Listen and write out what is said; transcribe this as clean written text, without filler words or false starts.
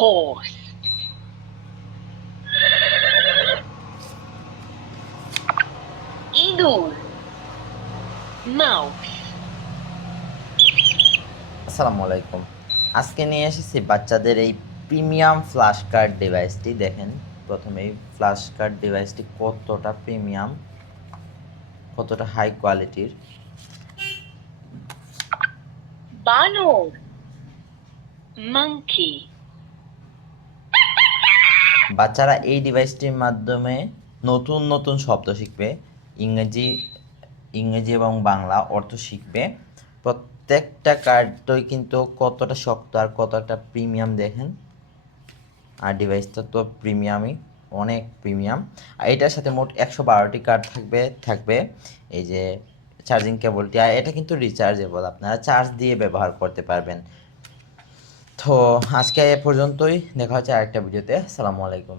horse, ইঁদুর, mouse, আসসালামু আলাইকুম। আজকে নিয়ে এসেছি বাচ্চাদের এই প্রিমিয়াম ফ্ল্যাশ কার্ড ডিভাইসটি। দেখেন প্রথমে এই ফ্ল্যাশ কার্ড ডিভাইসটি কতটা প্রিমিয়াম, কতটা হাই কোয়ালিটির। বানর, monkey, বাচ্চারা এই ডিভাইসটির মাধ্যমে নতুন নতুন শব্দ শিখবে, ইংরেজি ইংরেজি এবং বাংলা অর্থ শিখবে। প্রত্যেকটা কার্ডই কিন্তু কতটা শক্ত আর কতটা প্রিমিয়াম দেখেন। আর ডিভাইসটা তো প্রিমিয়ামই, অনেক প্রিমিয়াম। আর এটার সাথে মোট 112টি কার্ড থাকবে এই যে চার্জিং কেবলটি। আর এটা কিন্তু রিচার্জেবল, আপনারা চার্জ দিয়ে ব্যবহার করতে পারবেন। তো আজকে এ পর্যন্তই, দেখা হচ্ছে আরেকটা ভিডিওতে। আসসালামু আলাইকুম।